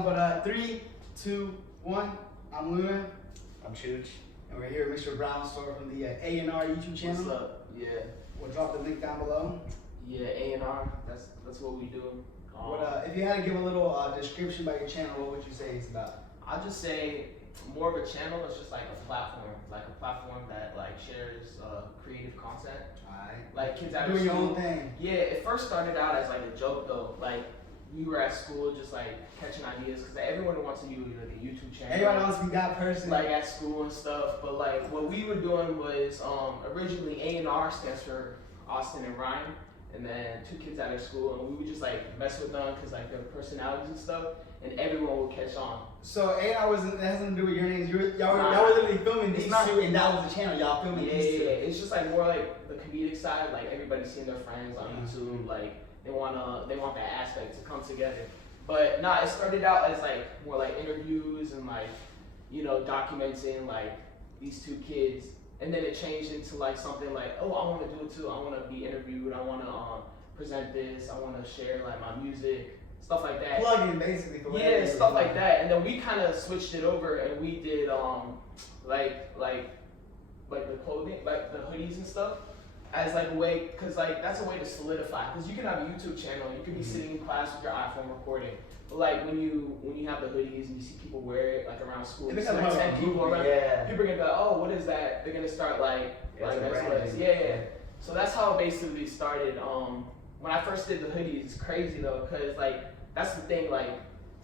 But 3, 2, 1. I'm Luna, I'm Chooch. and we're here at Mr. Brown's store from the A&R YouTube channel. What's up? Yeah. We'll drop the link down below. Yeah, A&R. That's what we do. If you had to give a little description about your channel, what would you say it's about? I'd just say more of a channel. It's just like a platform that like shares creative content. Alright. Like kids out of doing your school. own thing. Yeah, it first started out as like a joke though. Like we were at school just like catching ideas because everyone wants to do like a YouTube channel. Everyone wants to be that person. Like at school and stuff. But like what we were doing was originally A&R stands for Austin and Ryan. And then 2 kids out of school, and we would just like mess with them because like their personalities and stuff, and everyone would catch on. So A&R that has nothing to do with your names. Y'all were literally filming these 2, and that was the channel. Y'all filming these 2. Yeah, it's just like more like the comedic side. Like everybody's seeing their friends on YouTube. Like they want that aspect to come together. But nah, it started out as like more like interviews and like documenting like these 2 kids. And then it changed into like something like, oh, I want to do it too. I want to be interviewed. I want to present this. I want to share like my music, stuff like that. Plug in basically. For yeah, stuff like that. And then we kind of switched it over and we did like the clothing, like the hoodies and stuff, as like a way, cause like that's a way to solidify. Cause you can have a YouTube channel. You could be sitting in class with your iPhone recording. But like when you have the hoodies and you see people wear it like around school, you see like 10 people around. Yeah. People are gonna be like, oh, what is that? They're gonna start like branding. yeah. So that's how it basically started. When I first did the hoodies, it's crazy though, cause like that's the thing, like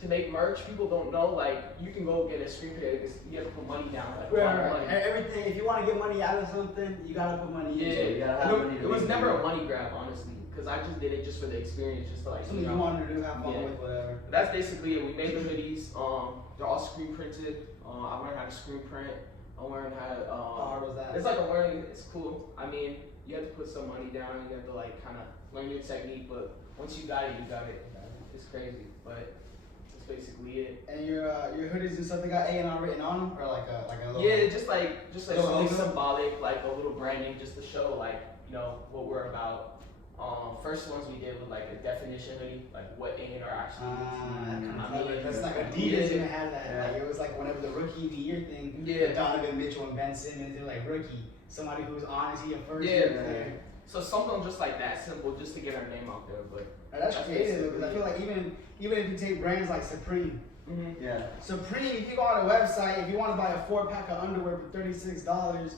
to make merch, people don't know like you can go get a screen printer, you have to put money down, like Right. Everything. If you want to get money out of something, you gotta put money. Yeah, into you gotta have money to it was make never money. a money grab, honestly, because I just did it just for the experience, just to like Something you wanted to do, have fun Yeah. with, whatever. That's basically it. We made the hoodies. They're all screen printed. I learned how to screen print. I learned how to. How hard was that? It's like a learning. It's cool. I mean, you have to put some money down. You have to like kind of learn your technique. But once you got it, you got it. It's crazy, but that's basically it. And your hoodies and stuff, they got A&R written on them, or like a little. Yeah, just like Little something symbolic, like a little branding, just to show like what we're about. First ones we did with like a definition hoodie, like what A&R actually is. That's like Adidas even had that. Yeah. Like it was like whenever the rookie of the year thing. Yeah. Donovan Mitchell and Ben Simmons, they're like rookie, somebody who's honestly a first Yeah. year player. So something just like that simple, just to get our name out there. But That's creative because I feel like even if you take brands like Supreme. Yeah. Supreme, if you go on a website, if you want to buy a 4-pack of underwear for $36,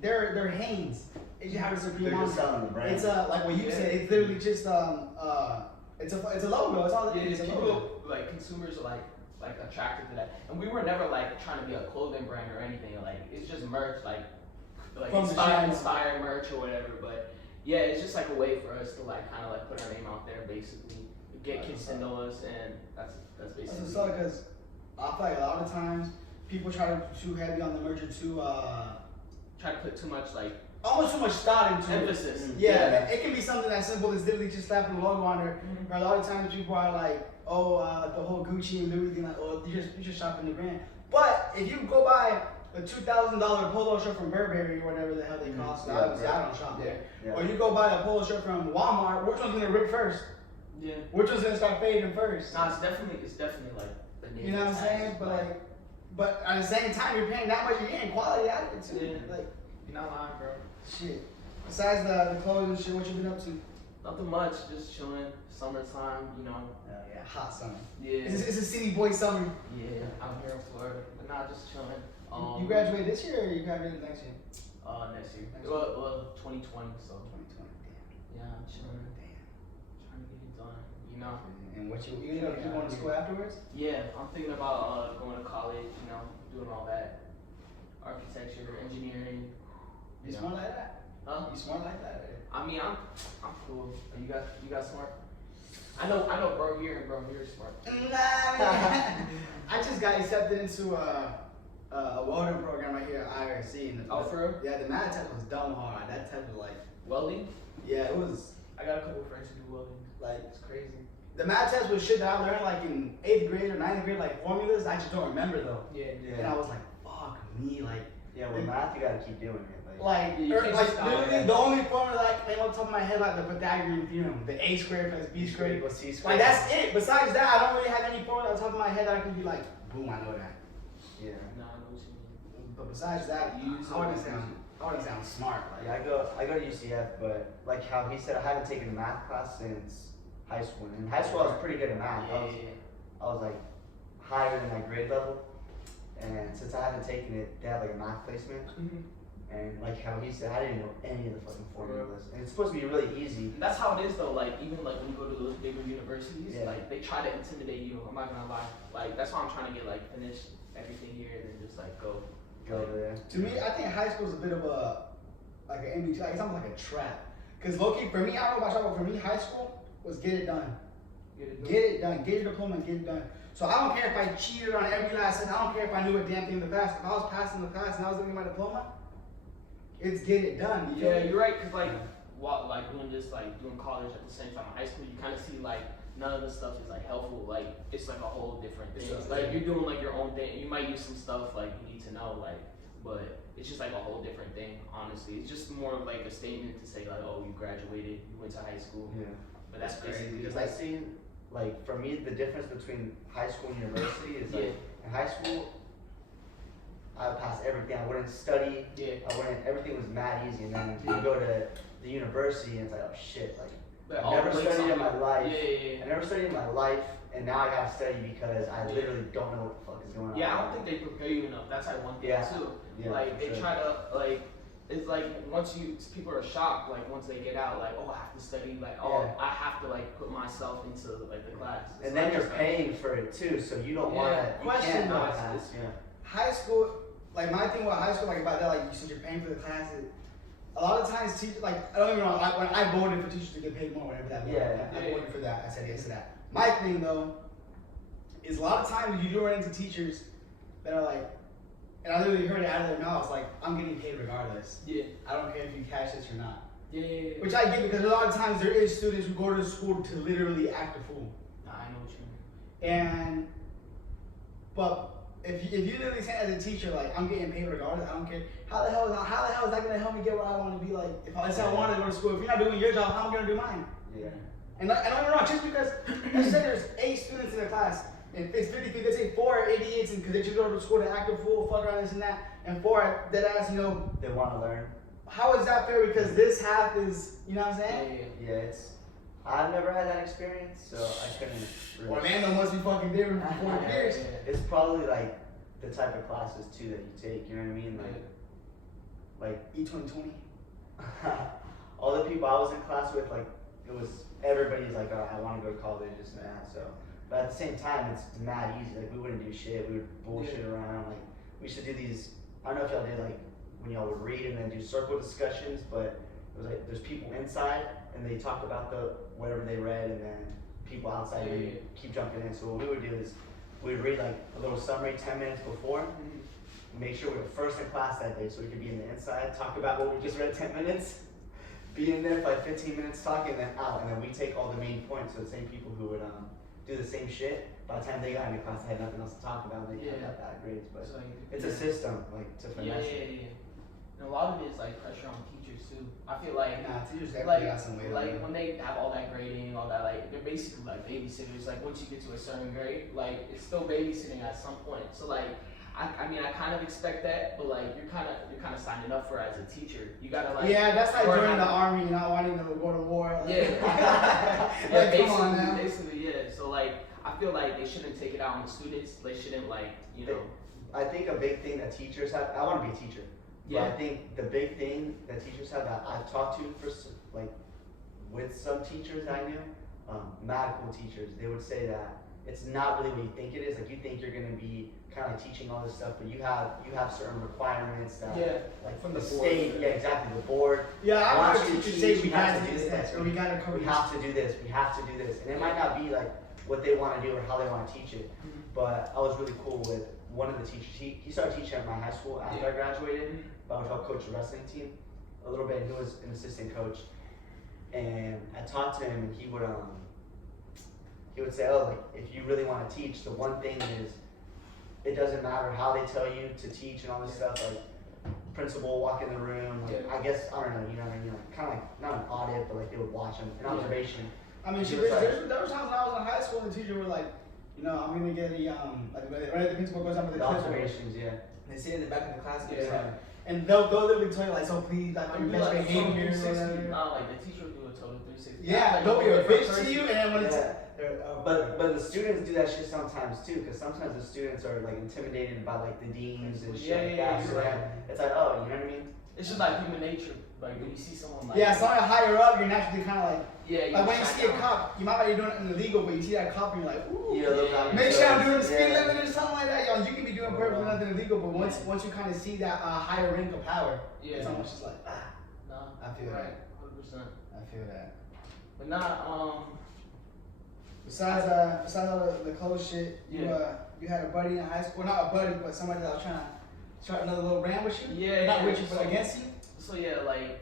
they're Hanes. It just have a Supreme They're on just it. selling the brand. It's like what you said. It's literally just it's a logo. It's all. yeah, It's a logo. people like consumers are like attracted to that, and we were never like trying to be a clothing brand or anything. Like it's just merch, like From the channel. inspired merch or whatever. But yeah, it's just like a way for us to like kind of like put our name out there, basically get kids to know us, and that's basically. That's what's because I feel like a lot of times people try to be too heavy on the merch or too try to put too much like almost too much thought into it. emphasis. Yeah, it can be something as simple as literally just slapping a logo on there. Mhm. Or a lot of times people are like, oh, the whole Gucci and Louis thing, like, oh, you're just shopping the brand. But if you go buy a $2,000 polo shirt from Burberry or whatever the hell they cost, Yeah, obviously right. I don't shop there. Yeah. Or you go buy a polo shirt from Walmart, which one's gonna rip first? Yeah. Which one's gonna start fading first? No, it's definitely like the name. You know what I'm saying? But at the same time, you're paying that much, you're getting quality out of it too. Yeah. Like, you're not lying, bro. shit. Besides the clothes and shit, what you been up to? Nothing much, just chilling. Summertime, Yeah, hot summer. Yeah. It's a city boy summer. Yeah, I'm here in Florida, but not just chilling. You graduated this year or you graduated next year? Next year. Next year. Well, 2020. So 2020. yeah, I'm chilling, Damn. trying to get it done. You know. And what you gonna keep going to school afterwards? Yeah, I'm thinking about going to college. Doing all that, architecture, engineering. You smart like that? Huh? You smart like that? I mean, I'm cool. You guys smart? I know, bro here and bro here is smart. Nah, man. I just got accepted into a welding program right here at IRC. And Oh, for real? Yeah, the math test was dumb hard. That test was like, Welding? yeah, it was I got a couple friends who do welding. like, It's crazy. the math test was shit that I learned like in 8th grade or 9th grade, like formulas. I just don't remember though. Yeah. And I was like, fuck me, like, Yeah, with math, you gotta keep doing it. Like, you can't like stop literally it. the only formula like came off the top of my head, like the Pythagorean theorem, the a squared plus b squared. equals c squared. Like that's it. Besides that, I don't really have any formula on top of my head that I can be like, boom, I know that. Yeah. No, I know what you mean. But besides that, I wouldn't sound smart. Like, Yeah, I go to UCF, but like how he said, I haven't taken a math class since high school. In high school, I was pretty good at math. I was like higher than my grade level, and since I haven't taken it, they have like a math placement. And like how he said, I didn't know any of the fucking formulas. And it's supposed to be really easy. And that's how it is though. Like even like when you go to those bigger universities, Yeah. like they try to intimidate you. I'm not gonna lie. Like that's why I'm trying to get like finish everything here and then just like go. Go there. to me, I think high school is a bit of a like an in-between. Like it's almost like a trap. Cause low-key, for me, I don't know about y'all, but for me, high school was get it done. Get it done. Get your diploma and get it done. So I don't care if I cheated on every last thing. I don't care if I knew a damn thing in the past. If I was passing the class and I was looking at my diploma, it's get it done. You feel Yeah, me? you're right. Cause like doing this, like doing college at the same time in high school, you kind of see like none of the stuff is like helpful. Like it's like a whole different thing. It's Like you're doing like your own thing. You might use some stuff like you need to know, like, but it's just like a whole different thing. Honestly, it's just more of like a statement to say like, oh, you graduated, you went to high school. Yeah. But that's Crazy, basically Because I seen, like, for me, the difference between high school and university is like, in high school, I would pass everything. I wouldn't study. Everything was mad easy. And then you go to the university and it's like, oh shit, like, I never studied in my life. I never studied in my life, and now I gotta study because I literally don't know what the fuck is going on. Yeah, I don't think they prepare you enough. That's like one thing too. Yeah, like for they sure. try to like. It's like once people are shocked, like once they get out, like, oh, I have to study, like, oh, Yeah. I have to like put myself into like the class. It's And then not you're just, like, paying for it too, so you don't want to. Question can't though, not it's- pass. Yeah. High school, like my thing about high school, like about that, like you said, you're paying for the classes. A lot of times, teachers, like I don't even know, like, when I voted for teachers to get paid more, whatever that was, I voted for that. I said yes to that. My thing though is a lot of times you do run into teachers that are like, and I literally heard it out of their mouths, like I'm getting paid regardless. Yeah. I don't care if you cash this or not. Yeah. Which I get because a lot of times there is students who go to school to literally act a fool. Nah, I know what you mean. But if you literally say as a teacher, like I'm getting paid regardless, I don't care. How the hell is that gonna help me get where I want to be? Like if I say I want to go to school, if you're not doing your job, how am I gonna do mine? Yeah. And like, I don't get me wrong, just because let's say there's 8 students in the class, and it's 50, let's say 4 are idiots and because they just go to school to act a fool, fuck around this and that, and 4 are dead ass, you know. They want to learn. How is that fair? Because this half is, you know what I'm saying? Yeah, it's. I've never had that experience, so I couldn't. Really. Orlando must be fucking different from 4 years. It's probably like the type of classes too that you take. You know what I mean? Like E2020. all the people I was in class with, like it was everybody's like, oh, I want to go to college, this and that. So, but at the same time, it's mad easy. Like we wouldn't do shit. We would bullshit around. Like we used to do these. I don't know if y'all did like when y'all would read and then do circle discussions, but it was like there's people inside and they talk about the whatever they read, and then people outside they keep jumping in. So what we would do is we would read like a little summary 10 minutes before. Make sure we were first in class that day so we could be in the inside, talk about what we just read 10 minutes, be in there for like 15 minutes talking, and then out. And then we take all the main points. So the same people who would do the same shit, by the time they got into class, they had nothing else to talk about. And they got bad grades. But So, it's a system, like, to finesse it. And a lot of it is like pressure on teachers too. I feel like Nah, teachers definitely like got some weight. like when they have all that grading, all that, like they're basically like babysitters. Like once you get to a certain grade, like it's still babysitting at some point. So like I mean I kind of expect that, but like you're kind of signing up for it as a teacher. You gotta like yeah, that's like learn joining the how to- army, not wanting to go to war. Like, Yeah. like, Yeah, come on now. basically, yeah. So like I feel like they shouldn't take it out on the students. They shouldn't like, you know. I think a big thing that teachers have, I want to be a teacher. Yeah. But I think the big thing that teachers have that I've talked to with some teachers I knew, medical teachers, they would say that it's not really what you think it is. Like you think you're gonna be kind of teaching all this stuff, but you have certain requirements that like from the the state, board. yeah, exactly, the board. Yeah, I wants want you teachers to to say teach, we you have gotta to do do this, this, or we gotta cover We this. have to do this, we have to do this, and it might not be like what they want to do or how they want to teach it. But I was really cool with one of the teachers. He started teaching at my high school after I graduated. But I would help coach the wrestling team a little bit. He was an assistant coach, and I talked to him, and he would say, "Oh, like if you really want to teach, the one thing is, it doesn't matter how they tell you to teach and all this stuff. Like principal walk in the room. Like, Yeah. I guess I don't know. You know what I mean? Like kind of like not an audit, but like they would watch them, an observation. I mean, She there was like- was times when I was in high school and the teacher were like, you know, I'm gonna get a like right at the principal goes up with The the clipboard. observations, yeah. They sit in the back of the class, Yeah. and they'll literally tell you like, so please, like, I'd your be best like, behavior. or 360. whatever. Nah, like the teacher would do a total 360. Yeah, Like, they'll be a different bitch to person. you, and then when it's Yeah. But the students do that shit sometimes too, because sometimes the students are like intimidated by like the deans and shit like that. So you're right. it's like, oh, you know what I mean? It's just like human nature. Like when you see someone like Yeah, someone higher up, you're naturally kind of like, yeah, like when you shine see a down. cop, you might be doing it illegal, but you see that cop and you're like, ooh. Yeah, look out. Make sure I'm doing the speed Yeah. limit or something like that. Yo, you can be doing perfectly nothing illegal, but once you kind of see that higher rank of power, it's almost just like, Nah, I feel right, that. 100%. I feel that. But nah, Besides all the close shit, you had a buddy in high school, not a buddy, but somebody that was trying to start another little brand with you. Yeah, Not yeah, with you, but so- against you. So yeah, like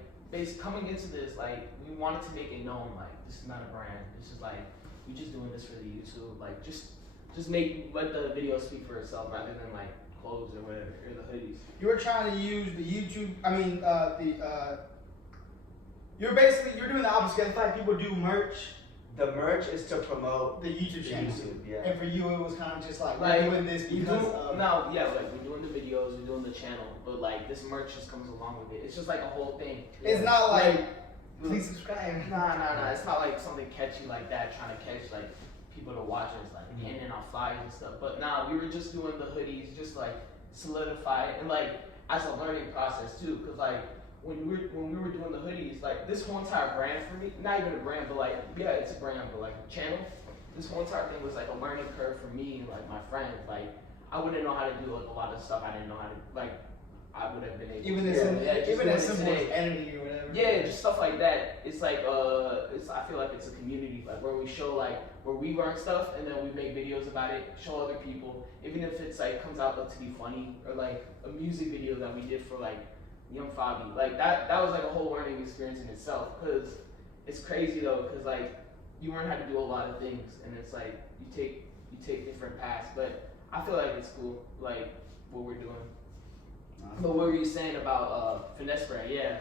coming into this, like we wanted to make it known, like this is not a brand. This is like we just doing this for the YouTube, like just let the video speak for itself rather than like clothes or whatever or the hoodies. You were trying to use the YouTube. I mean, you're doing the opposite. I feel like people do merch, The merch is to promote the YouTube the channel. YouTube, yeah. And for you, it was kind of just like, Like, we're doing this because of. no, yeah, like we're doing the videos, we're doing the channel, but like this merch just comes along with it. It's just like a whole thing. It's not like, please subscribe. Nah. It's not like something catchy like that, trying to catch like people to watch us, like handing out flyers and stuff. But nah, we were just doing the hoodies, just like solidify it, and like as a learning process too, cause like when we were doing the hoodies, like this whole entire brand for me, not even a brand, but like yeah, it's a brand, but like a channel. This whole entire thing was like a learning curve for me and like my friends. Like I wouldn't know how to do like a lot of stuff. I didn't know how to like. I would have been able Even to. as Just doing it simple as today. editing or whatever. Yeah, just stuff like that. It's like I feel like it's a community, like where we show like where we learn stuff and then we make videos about it, show other people. Even if it's like comes out to be funny or like a music video that we did for like Young Fabi, like that was like a whole learning experience in itself. Cause it's crazy though, cause like you learn how to do a lot of things and it's like you take different paths. But I feel like it's cool, like what we're doing. But what were you saying about finesse brand? Yeah,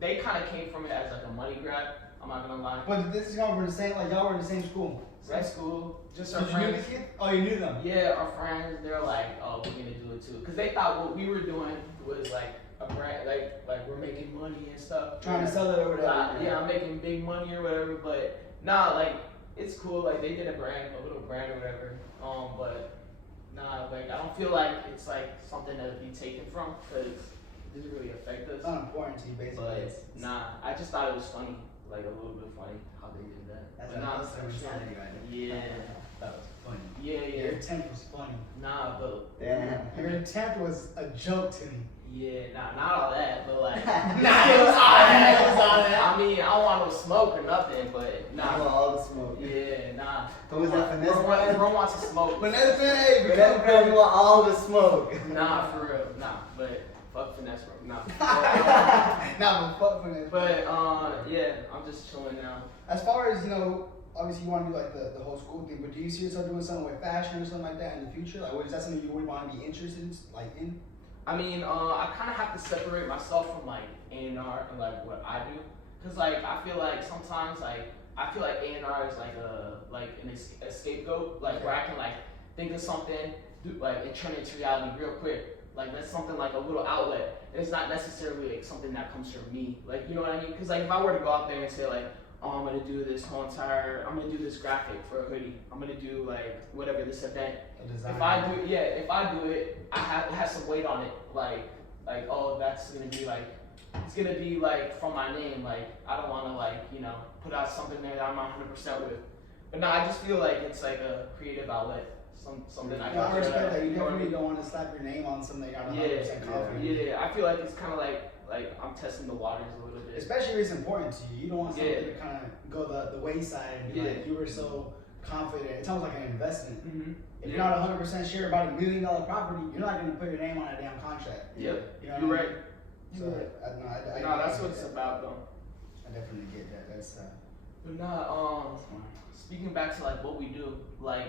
they kind of came from it as like a money grab. I'm not gonna lie. But this is y'all were the same, like y'all were in the same school. Same school, just our Did you know friends. the kid? Oh, you knew them. Yeah, our friends. They're like, oh, we're gonna do it too, cause they thought what we were doing was like a brand, like we're making money and stuff. Trying to sell it or whatever. Yeah, I'm making big money or whatever. But nah, like it's cool. Like they did a little brand or whatever. But. Nah, like I don't feel like it's like something that would be taken from because it doesn't really affect us. It's not important to you, basically. But nah, I just thought it was funny, like a little bit funny how they did that. That's But a nah, hustler mentality right there. yeah, That was funny. yeah. Your attempt was funny. Nah, but Damn. Your attempt was a joke to me. yeah, nah, not all that, but like Nah, it was all that. It was all that. I mean, I don't want no smoke or nothing, but I nah. want all the smoke. Yeah, nah. Who was that finesse brand? Bro wants to smoke. Finesse brand, hey, But that brand want all the smoke. Nah, for real, nah. But fuck finesse, bro. Nah. Nah, but fuck finesse. But yeah, I'm just chilling now. As far as, you know, obviously you want to do like the whole school thing, but do you see yourself doing something with fashion or something like that in the future? Like, is that something you would want to be interested in, like in? I mean, I kind of have to separate myself from like A&R and like what I do, cause like I feel like sometimes like A&R is like a scapegoat, like where I can like think of something, and turn it into reality real quick. Like that's something like a little outlet. And it's not necessarily like something that comes from me. Like you know what I mean? Cause like if I were to go out there and say like, oh, I'm gonna do this graphic for a hoodie. I'm gonna do like whatever this event. If I do it, it has some weight on it. Like oh, that's gonna be like, it's gonna be like from my name. Like I don't want to like put out something there that I'm not 100% with. But no, I just feel like it's like a creative outlet. Something I I respect that. You know what I definitely mean? don't want to slap your name on something you're not 100% Yeah, confident. yeah. I feel like it's kind of like I'm testing the waters a little bit. Especially if it's important to you. You don't want something to kind of go the wayside and be like, you were so confident. It's almost like an investment. Mm-hmm. If you're not 100% sure about $1 million property, you're not going to put your name on a damn contract. Yep. You know You're what I right. mean? So, I No, that's get what it's that. about though. I definitely get that. That's But nah, speaking back to like what we do, like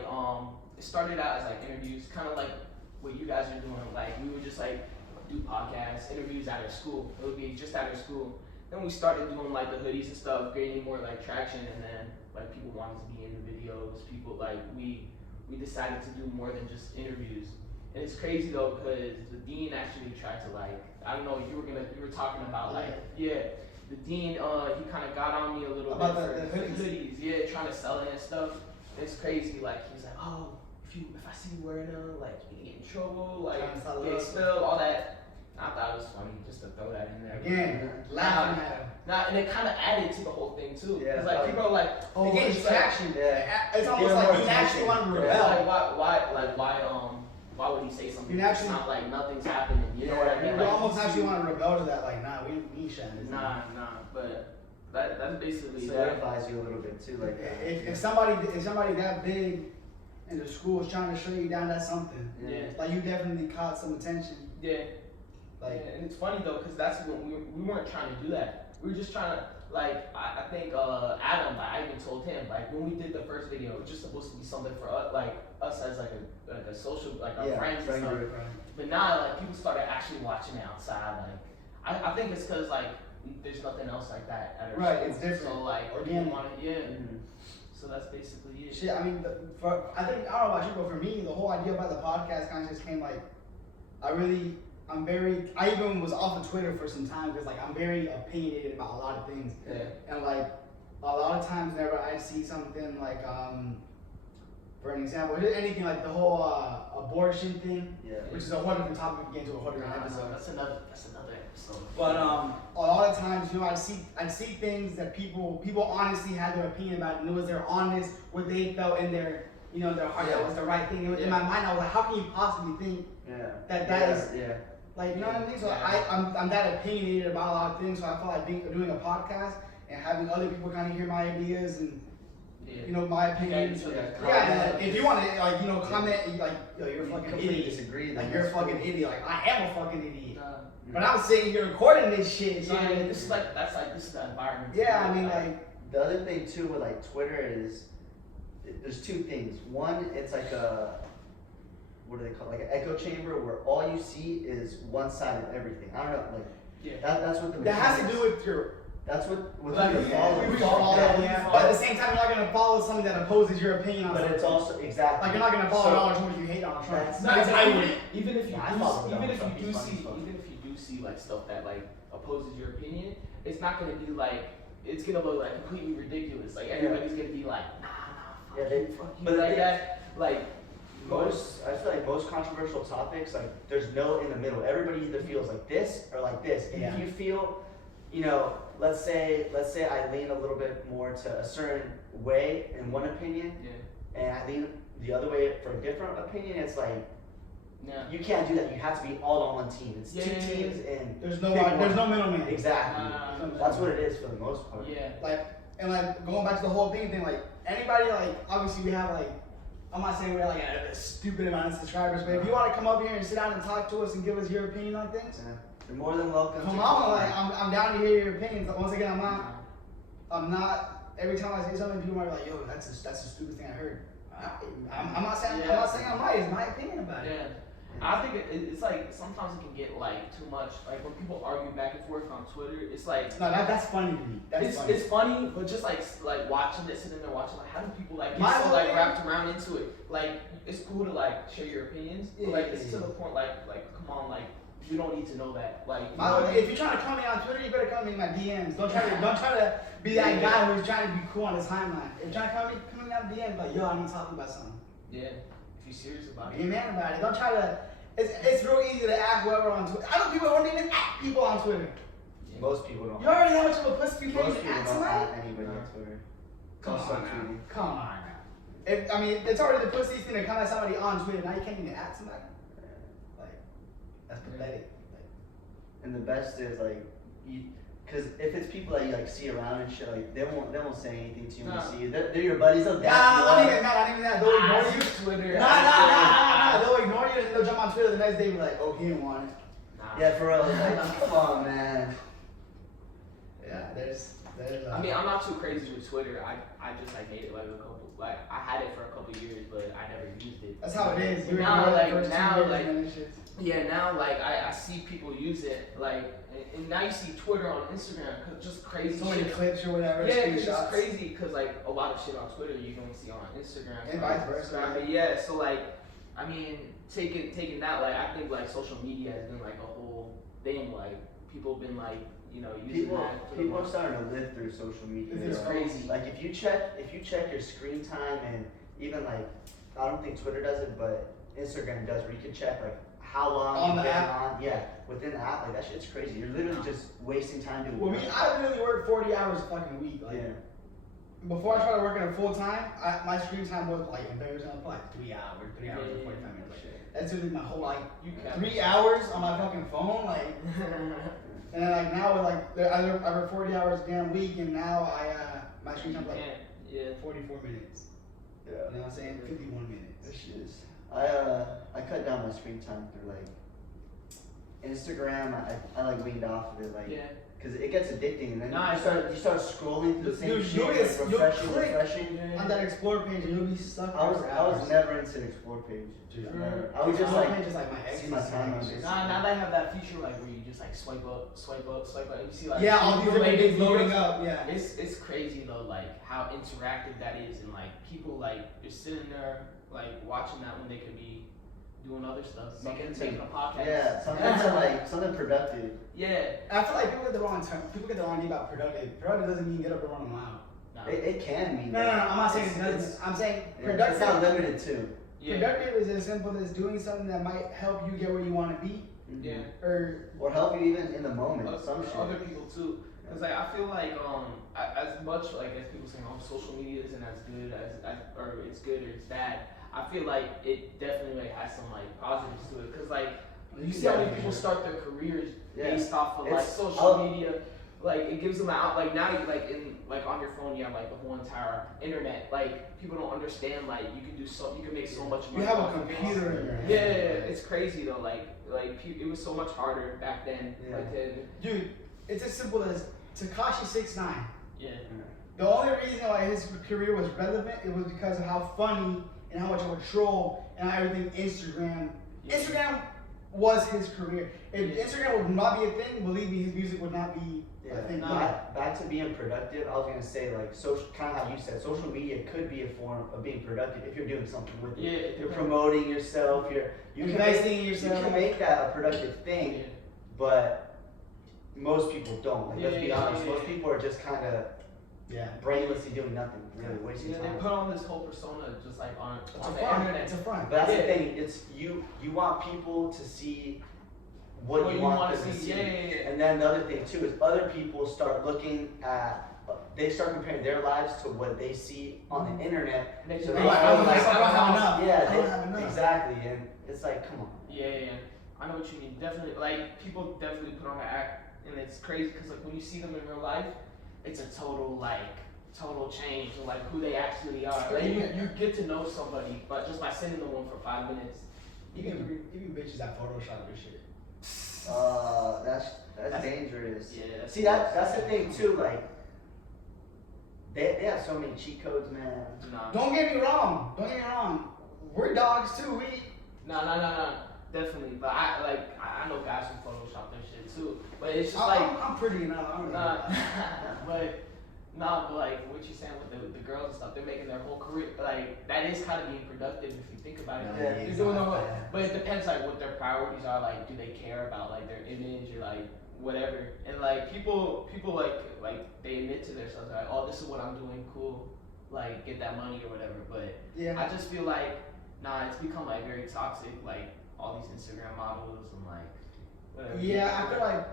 it started out as like interviews, kind of like what you guys are doing. Like we would just like do podcasts, interviews at our school. It would be just at our school. Then we started doing like the hoodies and stuff, gaining more like traction, and then like people wanted to be in the videos. People like we decided to do more than just interviews. And it's crazy though, because the dean actually tried to like, I don't know, you were talking about like, the dean, he kind of got on me a little about bit the for hoodies. yeah, trying to sell it and stuff. It's crazy, like he's like, oh, if I see you wearing them, like you can get in trouble, like get expelled, all that. I thought it was funny just to throw that in there. Again, laughing at him. Nah, and it kind of added to the whole thing too. Yeah, Cause like people are like, oh, it gets it's traction. Yeah. It's almost like you naturally want to rebel. Like why would he say something? It's not like nothing's happening. You know what I mean? You Like, almost actually want to rebel to that. Like, nah, we ain't shutting this. Nah, but that's basically solidifies you a little bit too. Like if somebody that big in the school is trying to show you down, that's something. Yeah. Like you definitely caught some attention. Yeah. Like, and it's funny though, cause that's when we weren't trying to do that. We were just trying to like I think Adam, like, I even told him like when we did the first video, it was just supposed to be something for us, like us as like a social, like our friends and stuff. But now like people started actually watching it outside. Like I think it's cause like there's nothing else like that at our school. It's different. So like Organic. So that's basically it. Shit, I mean, I don't know about you, but for me, the whole idea about the podcast kind of just came like, I even was off of Twitter for some time because like I'm very opinionated about a lot of things. Yeah. And like a lot of times whenever I see something like, for an example, anything like the whole abortion thing, which is a whole different topic, we get into a whole different episode. That's another episode. But a lot of times, you know, I see things that people honestly had their opinion about, and it was their honest, what they felt in their, you know, their heart that was the right thing. In my mind, I was like, how can you possibly think that is like, you know what I mean? So I'm that opinionated about a lot of things. So I felt like doing a podcast and having other people kind of hear my ideas and you know my opinions. And if you want to like, you know, comment like, yo, you're a fucking idiot. Disagree. Like you're a fucking idiot. Like I am a fucking idiot. But I'm sitting here recording this shit. So this is the environment. Yeah, I mean like the other thing too with like Twitter is there's two things. One, it's like what do they call it? Like an echo chamber where all you see is one side of everything. I don't know, like that's what the that has to do with your. That's what with like, your followers. But at the same time, you're not gonna follow something that opposes your opinion on but something. it's also exactly like you're not gonna follow Donald Trump if you hate Donald Trump. Even if you do see like stuff that like opposes your opinion, it's not gonna be like it's gonna look like completely ridiculous. Like everybody's gonna be like, nah, fuck you, but like that. Like I feel like most controversial topics, like there's no in the middle. Everybody either feels like this or like this. And if you feel, you know, let's say I lean a little bit more to a certain way in one opinion, and I lean the other way for a different opinion. It's like you can't do that. You have to be all on one team. It's two teams, and there's no middleman. Exactly. That's what it is for the most part. Yeah. Like going back to the whole thing, like anybody, like obviously we have like. I'm not saying we're like a stupid amount of subscribers, but if you want to come up here and sit down and talk to us and give us your opinion on things, you're more than welcome. Come on, like I'm down to hear your opinions. Once again, I'm not. Every time I say something, people might be like, "Yo, that's the stupidest thing I heard." I'm not saying I'm right. It's my opinion about it. Yeah. I think it's like sometimes it can get like too much. Like when people argue back and forth on Twitter, it's like no, that's funny to me. It's funny, but just like watching it, sitting there watching, like how do people like get so like wrapped around into it? Like it's cool to like share your opinions, but like it's to the point like come on, like you don't need to know that. Like if you're trying to come me on Twitter, you better come me in my DMs. Don't try to be that guy who's trying to be cool on his timeline. If you're trying to come me on DMs, like yo, I need to talk about something. Yeah. If you're serious about it. Be a man about it. Don't try to. It's real easy to act whoever on Twitter. I know people don't even act people on Twitter. Yeah. Most people don't. You already know how much of a pussy you can't Most even people act don't somebody? act anybody on Twitter. Come on now. I mean, it's already the pussy thing to come at somebody on Twitter. Now you can't even act somebody. Like, that's pathetic. And the best is like, because if it's people that you like see around and shit, like they won't say anything to you when you see you. They're your buddies. They'll not even that. They'll ignore you. Twitter. Nah. They'll ignore you and they'll jump on Twitter the next day and be like, oh, he didn't want it. Yeah, for real. Like, come on, man. Yeah, there's. I mean, I'm not too crazy with Twitter. I just hate it like a couple like I had it for a couple years, but I never used it. That's how it is. You Now, remember like, the first 2 now, years like- and then it's just- Yeah, now like I see people use it, like, and now you see Twitter on Instagram, cause just crazy so many shit. clips or whatever. Yeah, 'cause it's screenshots. crazy, cause like a lot of shit on Twitter you don't see on Instagram. And vice versa. But yeah, so like, I mean, taking that, like, I think like social media has been like a whole thing. Like people have been like, you know, using that. for the People are most- starting to live through social media. It's Like, crazy. Like if you check your screen time, and even like, I don't think Twitter does it, but Instagram does, where you can check like how long On you've the been app? on. Yeah, within the app, like that shit's crazy. You're literally just wasting time doing. Well, I really work 40 hours a fucking week. Like, yeah. before I started working a full time, my screen time was like embarrassing. I put like 3 hours, 3 hours and 45 minutes. Like, that's really my whole like You can. 3 hours on my fucking phone. Like, and then like now with like I work 40 hours a damn week, and now my screen time like Yeah. 44 minutes. Yeah. You know what I'm saying? 51 minutes. That shit is. I cut down my screen time through like Instagram. I like weaned off of it, like, Yeah. cause it gets addicting, and then Nah, you start scrolling through the same Dude, shit, you'll refreshing, click refreshing. on that explore page, and you'll be stuck. I was there for hours. never into the explore page. Dude, Never. I was just Explore like page is like my see my ex's timeline. thing. Now they have that feature like where you just like swipe up, and you see like Yeah, all these different related things loading videos. up. Yeah. It's crazy though, like how interactive that is, and like people like just sitting there like watching that when they could be doing other stuff, making a podcast. Yeah, something productive. Yeah. I feel like people get the wrong term. People get the wrong idea about productive. Productive doesn't mean get up and run loud. Nah. It can mean. No, that. I'm not saying it It's- doesn't. I'm saying It's not productive. limited to. Yeah. Productive is as simple as doing something that might help you get where you want to be, Yeah. or help you even in the moment. Some shit. Other people too. Cause like I feel like as much like as people say social media isn't as good as or it's good or it's bad, I feel like it definitely like has some like positives to it. Cause like you see how many people start their careers based off of like It's- social media. Like it gives them out. Like now you like in like on your phone you have like the whole entire internet. Like people don't understand like you can make so much money. you have a off of this. computer in your hand. Yeah, it's crazy though. Like it was so much harder back then. Yeah. Like then, Dude, it's as simple as Tekashi 6ix9ine. yeah. The only reason why his career was relevant, it was because of how funny and how much of a troll and how everything Instagram was his career. If Instagram would not be a thing, believe me, his music would not be a thing. Back to being productive. I was gonna say like social, kind of how you said, social media could be a form of being productive if you're doing something with it. Yeah. You're promoting yourself. You can Investing in make, yourself. You can make that a productive thing, Yeah. but most people don't. Like, let's be honest. Yeah. Most people are just kind of Yeah. brainlessly doing nothing, really wasting Yeah, they time. put on this whole persona just like on It's a the front. internet. It's a front. But that's Yeah. the thing. It's you want people to see what you want them to see. Yeah. And then the other thing too is other people start looking at, they start comparing their lives to what they see on the internet. And they So just they like, feel I don't like- have enough. Yeah, I don't have enough. exactly. And it's like, come on. Yeah. I know what you mean. Definitely, like people definitely put on an act, and it's crazy because like when you see them in real life, it's a total change of like who they actually are. Like you get to know somebody, but just by sending them one for 5 minutes. Even bitches that Photoshop this shit. That's dangerous. Yeah. See, that's the thing too. Like, they have so many cheat codes, man. Nah. Don't get me wrong. We're dogs too. No. Definitely, but I know guys who Photoshop their shit too. But it's just like I'm pretty enough. I don't know. but like what you're saying with the girls and stuff, they're making their whole career like that is kind of being productive if you think about it. Yeah, They're it's doing not all, bad. but it depends like what their priorities are. Like, do they care about like their image or like whatever? And like people like they admit to themselves like, oh, this is what I'm doing, cool, like get that money or whatever. But Yeah. I just feel like it's become like very toxic, like all these Instagram models and like whatever. Yeah, I feel like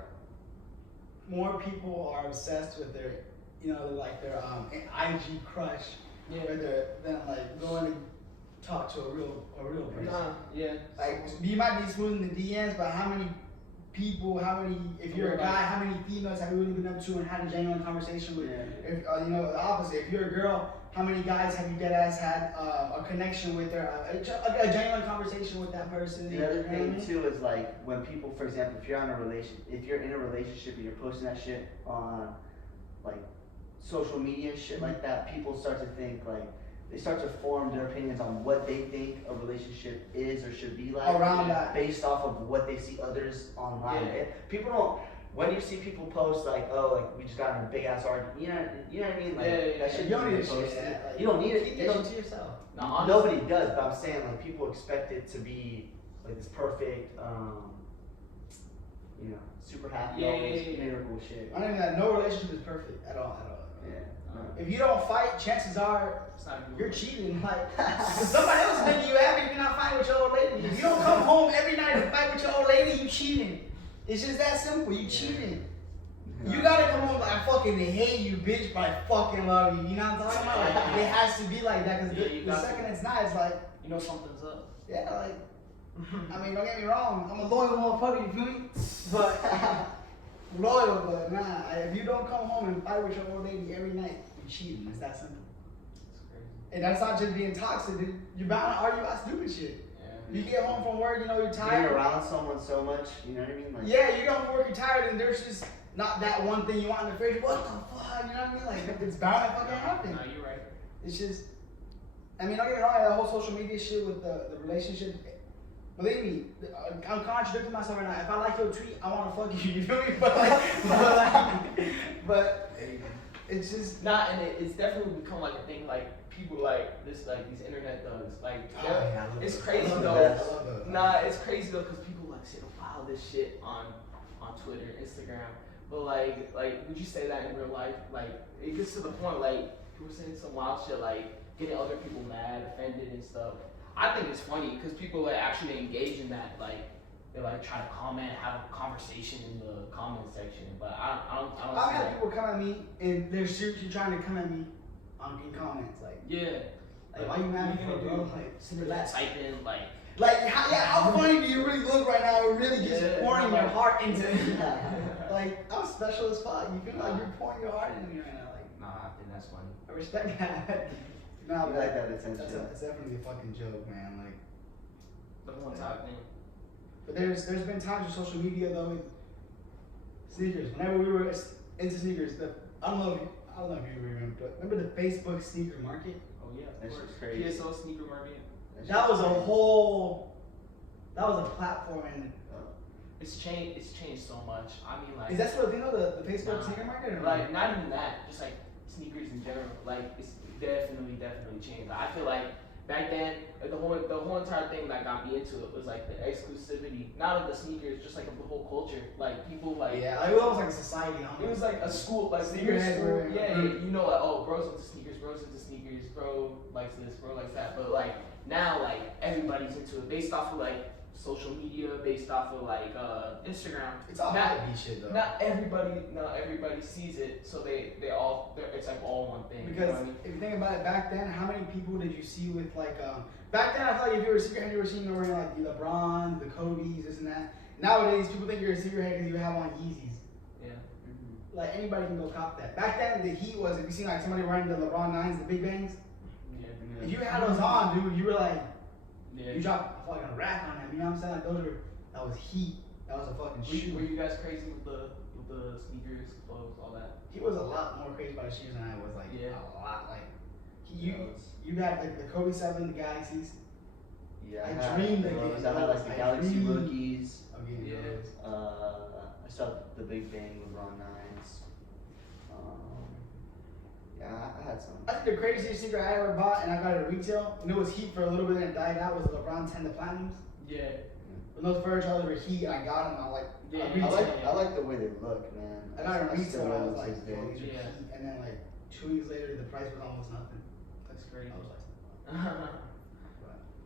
more people are obsessed with their, like their IG crush, Yeah. than like going to talk to a real person. Yeah. Like you might be smooth in the DMs, but how many people, if you're a guy, how many females have you really been up to and had a genuine conversation with? Yeah. If the opposite, if you're a girl, how many guys have you dead ass had a connection with a genuine conversation with that person? The other thing too is like when people, for example, if you're in a relationship and you're posting that shit on like social media, shit like that, people start to think like they start to form their opinions on what they think a relationship is or should be like around that, based off of what they see others online. Yeah. People don't. When you see people post like, oh, like we just got in a big ass argument, you know what I mean? Like that shit You don't need be to posted. share that. Like, You don't need it. Keep You that don't. shit to yourself. No, honestly, Nobody does, but I'm saying like people expect it to be like this perfect, you know, super happy, Yeah, always yeah. miracle shit. I don't even know. No relationship is perfect at all. Yeah. If you don't fight, chances are it's not good. you're cheating. Like, cause somebody else is making you happy if you're not fighting with your old lady. If you don't come home every night and fight with your old lady, you cheating. It's just that simple. You cheating. You gotta come home like, I fucking hate you, bitch, but I fucking love you. You know what I'm talking about? Like, it has to be like that, cause the second it's not, it's like, You know something's up. yeah, like, I mean, don't get me wrong, I'm a loyal motherfucker, you feel me? But, loyal, but nah, if you don't come home and fight with your old lady every night, you're cheating. It's that simple. It's crazy. And that's not just being toxic, dude. You're bound to argue about stupid shit. Yeah. You get home from work, you know, you're Being tired. around someone so much, you know what I mean? Like, Yeah, you get home from work, you're tired, and there's just not that one thing you want in the fridge. What the fuck? You know what I mean? Like, it's bound to fucking happen. No, you're right. It's just, I mean, don't get me wrong, that whole social media shit with the relationship. Believe me, I'm contradicting myself right now. If I like your tweet, I want to fuck you. You feel me? But it's just. Nah, and it's definitely become like a thing. Like people like this, like these internet thugs. Like Oh, yeah, I love it's those. crazy I love though. those. I love those. Nah, it's crazy though because people like say the wildest shit on Twitter, Instagram. But like would you say that in real life? Like it gets to the point like people saying some wild shit like getting other people mad, offended and stuff. I think it's funny because people like actually engage in that. Like they like try to comment, have a conversation in the comment section. But I don't I've see had that. people come at me and they're seriously trying to come at me in comments. Like, Yeah. why you mad at me, bro? Like, relax. Type in like. How funny do you really look right now? It really just Yeah. pouring your heart into me. Like, I'm special as fuck. You feel like you're pouring your heart into me right now. Like, Nah, I think that's funny. I respect that. Nah, You but like that attention. That's definitely a fucking joke, man. Like, The one time thing. but there's been times with social media though, with sneakers. Whenever we were into sneakers, I don't know if you remember, but remember the Facebook sneaker market? Oh yeah, That of course. shit's crazy. PSO sneaker market. That was a platform, and It's changed so much. I mean like. is that sort of thing though, the Facebook Nah. sneaker market? Or Like not even that, just like sneakers in general. Like it's definitely changed. I feel like back then the whole entire thing that got me into it was like the exclusivity, not of the sneakers, just like of the whole culture. Like people like. yeah, like, it was almost like a society. It was like a school, like Sneakerheads school. were- Yeah, you know, like oh, bros into sneakers, bro likes this, bro likes that. But like now, like everybody's into it based off of like social media, based off of like Instagram. It's all Not- hype shit though. Not everybody sees it, so it's like all one thing. Because you know what I mean? if you think about it, back then, how many people did you see with like back then I feel like if you were a sneakerhead, you were seeing wearing like the LeBrons, the Kobe's, this and that. Nowadays, people think you're a sneakerhead because you have on Yeezys. Yeah. Like anybody can go cop that. Back then, the heat was if you seen like somebody wearing the LeBron 9s, the Big Bangs. Yeah. If you had those on, dude, you were like, Yeah. you dropped a fucking rack on them. You know what I'm saying? Like that was heat. That was a fucking shoe. Were you guys crazy with the sneakers, clothes, all that? He was a lot more crazy about the shoes than I was. Like Yeah. a lot. Like you got like the Kobe 7, the Galaxies. Yeah, I dreamed of those. getting I had like those. the I Galaxy dreamed rookies. of getting Yeah. those. I still have the Big Bang LeBron 9s. Yeah, I had some. I think the craziest sneaker I ever bought, and I got it at retail, and it was heat for a little bit and it died out, was the LeBron 10, the Platinums. Yeah. When those Fur Chargers were heat, I got them. I like, Yeah, I retail. I like the way they look, man. I got it at still retail. wear I was those like, to this oh, day. these are Yeah. heat. And then like 2 weeks later, the price was almost nothing. That's crazy. I was like,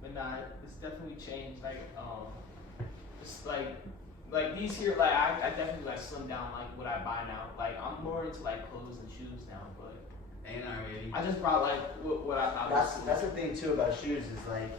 But nah, it's definitely changed. Like it's like these here. Like I definitely like slim down like what I buy now. Like I'm more into like clothes and shoes now. But ain't not really. I just brought like what I thought was cool. That's the thing too about shoes is like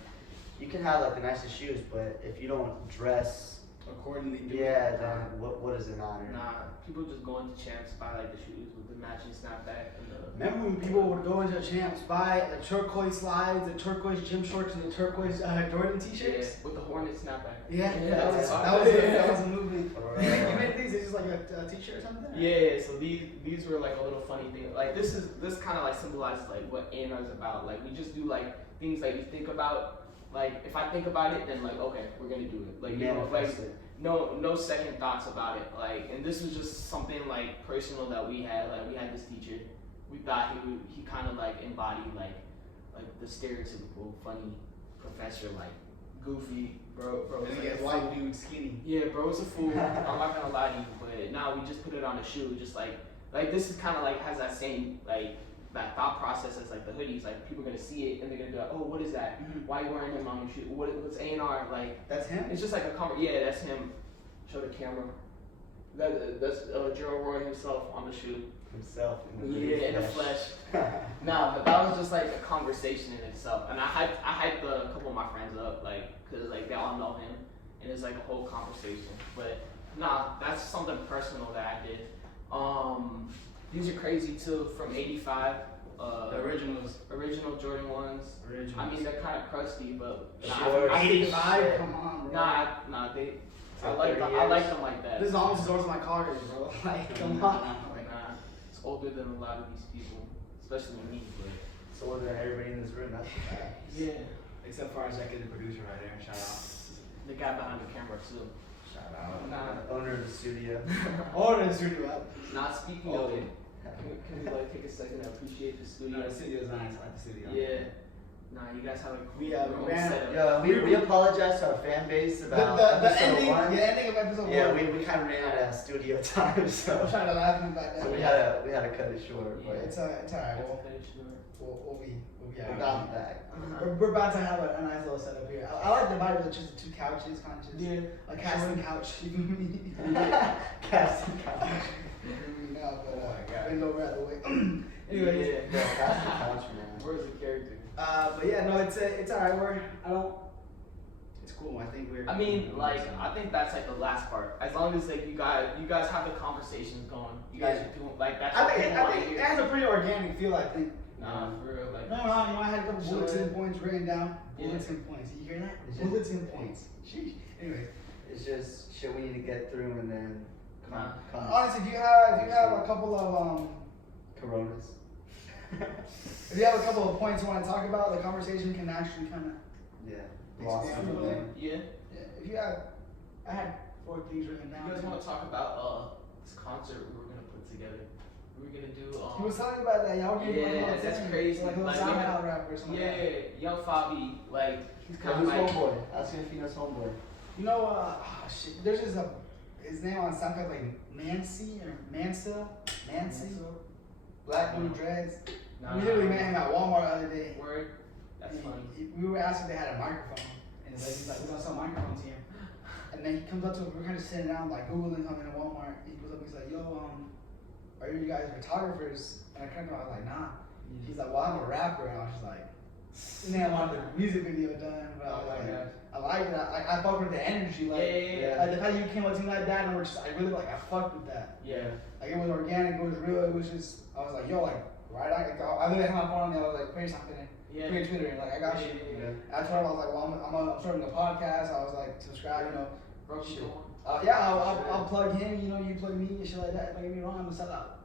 you can have like the nicest shoes, but if you don't dress, Accordingly. then what does it matter? Nah, people just go into Champs, buy like the shoes with the matching snapback and the. Remember when people would go into Champs, buy the turquoise slides, the turquoise gym shorts, and the turquoise Jordan Yeah, t-shirts? with the Hornet snapback. Yeah, Yeah, that was that's that awesome. was a movement. Or, You made things. It's these like a t-shirt or something? Yeah, so these were like a little funny thing. Like this kind of like symbolizes like what A&R is about. Like we just do like things that you think about. Like if I think about it, then like okay, we're gonna do it. Like you know, like no second thoughts about it. Like, and this was just something like personal that we had. Like we had this teacher. We thought he kind of like embodied like the stereotypical funny professor, like goofy bro. And he gets white dude skinny. Yeah, bro, it's a fool. I'm not gonna lie to you, but now we just put it on a shoe. Just like this is kind of like has that same like that thought process as like the hoodies. Like people are gonna see it and they're gonna be like, oh, what is that? Mm-hmm. Why are you wearing him on your shoe? What's A&R? Like that's him. It's just like a yeah, that's him. Show the camera. That's Gerald Roy himself on the shoe. Himself. In the flesh. No, but that was just like a conversation in itself, and I hyped a couple of my friends up, like, cause like they all know him, and it's like a whole conversation. But nah, that's something personal that I did. These are crazy too, from '85. The original Jordan ones. Originals. I mean, they're kind of crusty, but Sure. 85. Come on, bro. Nah, they. I like them like that. This is almost as old as my car is, bro. Like, come on. Like, nah, it's older than a lot of these people, especially me. But it's older than everybody in this room. That's the fact. yeah. Except for our executive producer right there. Shout out. The guy behind the camera too. Shout out. Nah. Owner of the studio. Owner of the studio up. Not speaking of it. Can we like take a second to appreciate the studio? No, the studio's nice. I like the studio. Yeah. Nah, you guys have a we ran setup. Yeah, we apologize to our fan base about the ending of episode 1. Yeah, we kind of ran out of studio time, so I'm trying to laugh about that. So we had to cut it short. Yeah, But it's alright. We'll be out. Back. We're about to have a nice little setup here. I like the vibe of just the 2 couches, kind of just a casting couch. You feel me? Casting couch. No, but bend over out of the way. Anyways, yeah, casting couch, man. Where's the character? But yeah, no, it's alright. It's cool. I mean, like, I think that's like the last part. As long as like you guys have the conversations going, you guys are doing like that's. I think it has a pretty organic feel. I think. Nah, for real, like. No, I had a couple bulletin points written down. Bulletin points. You hear that? Bulletin points. Sheesh. Anyways, it's just shit we need to get through and then. Honestly, if you have a couple of Coronas. If you have a couple of points you want to talk about, the conversation can actually kind of expand from there. Yeah. If you have, I had 4 things written down. You guys want to talk about this concert we were gonna put together? We were gonna do. He was telling me about that. Y'all were doing that's crazy. Like a little SoundCloud rapper or something. Yeah, Young Fabi, like he's kind Who's of like homeboy? Ask him if he knows homeboy. You know, shit. There's just his name on SoundCloud like Nancy or Mansa. Black dude dreads. We literally met him at Walmart the other day. Word. That's funny. We were asked if they had a microphone, and he's like, we don't sell microphones here. And then he comes up to us, we're kind of sitting down, like Googling something in Walmart. He goes up, he's like, yo, are you guys photographers? And I kind of, I was like, nah. He's like, well, I'm a rapper. And I was just like, and then I wanted the music video done, but I was like, I like it. I fucked with the energy, like, like the fact you came up to me like that, and we're just, I really like, I fucked with that. Yeah. Like it was organic, it was real, it was just, I was like, yo, like, right? I literally had my phone on me, I was like, put something in. Put your Twitter in, like, I got you. I told him, I was like, well, I'm starting a podcast. I was like, subscribe, you know. I'll plug him, you know, you plug me and shit like that. Don't get me wrong, I'm a sellout.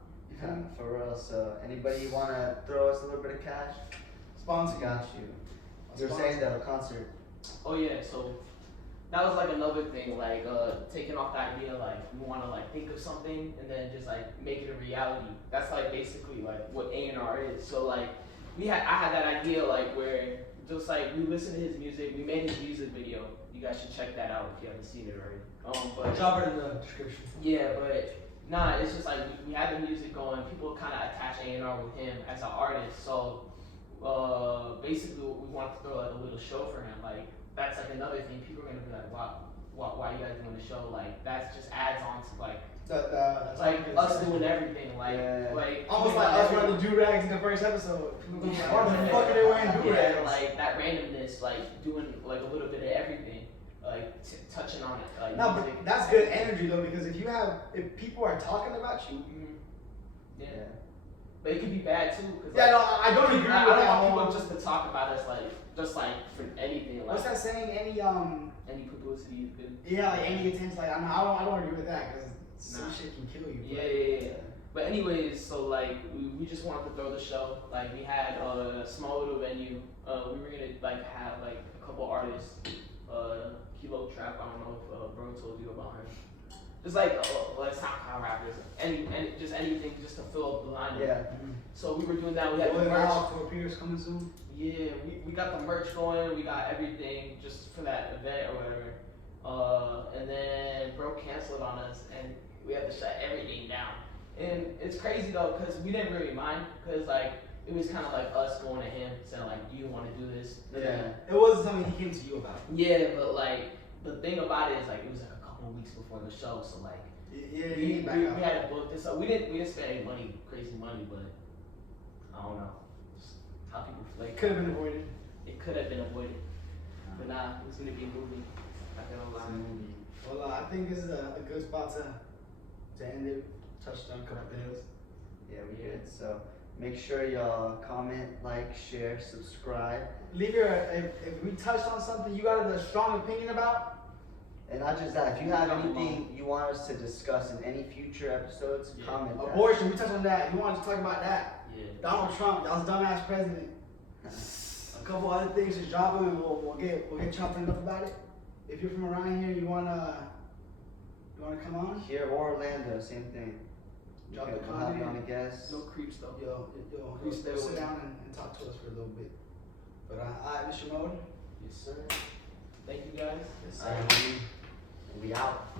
For real. So, anybody want to throw us a little bit of cash? Sponsor. Got you. You were saying that a concert. Oh yeah, so that was like another thing, like taking off the idea, like we want to like think of something and then just like make it a reality. That's like basically like what A&R is. So like I had that idea like where just like we listened to his music, we made his music video. You guys should check that out if you haven't seen it already. But drop it in the description. Yeah, but nah, it's just like we had the music going. People kind of attach A&R with him as an artist. So basically, we wanted to throw like a little show for him. Like that's like another thing. People are gonna be like, why you guys doing the show? Like that just adds on to like. Like us doing everything, like almost like us wearing the do-rags in the first episode. Why the fuck are they wearing do-rags? Yeah, like that randomness, like doing like a little bit of everything, like touching on it. Like no, but that's good energy though, because if people are talking about you, yeah. But it could be bad too. Cause, yeah, no, I don't agree with that. I don't want people just to talk about us just like for anything. Like, what's that saying? Any publicity is good. Yeah, like any attention. Like I don't agree with that because Some shit can kill you. Yeah. But anyways, so like we just wanted to throw the show. Like we had a small little venue. We were gonna like have like a couple artists. Kilo Trap. I don't know if bro told you about him. Just like SoundCloud rappers, any just anything just to fill up the lineup. Yeah. So we were doing that. We had the merch. For Pierce coming soon. Yeah, we got the merch going. We got everything just for that event or whatever. And then bro canceled on us, and we had to shut everything down. And it's crazy though, cause we didn't really mind, cause like it was kind of like us going to him saying like, "Do you want to do this?" Yeah. It wasn't something he came to you about. Yeah, but like the thing about it is like it was like a couple of weeks before the show, so like we had to book this up. We didn't spend any money, crazy money, but I don't know. Just how people like Could have been avoided. It could have been avoided, but nah, it was gonna be a movie. I can't lie. Well, I think this is a good spot to end it. Touched on a couple things. Yeah, we did. So make sure y'all comment, like, share, subscribe. Leave your if we touched on something you got a strong opinion about. And not just that, if you have anything you want us to discuss in any future episodes, comment that. Abortion, we touched on that. You want to talk about that? Yeah. Donald Trump, y'all's dumbass president. A couple other things, just drop them and we'll get chopping up about it. If you're from around here, you wanna come on? Here or Orlando, same thing. Drop Okay, the we'll have you on comment. a guest. No creeps though. Yo, sit down and talk to us for a little bit. But alright, Mr. Mode. Yes, sir. Thank you guys. Yes, sir. We out.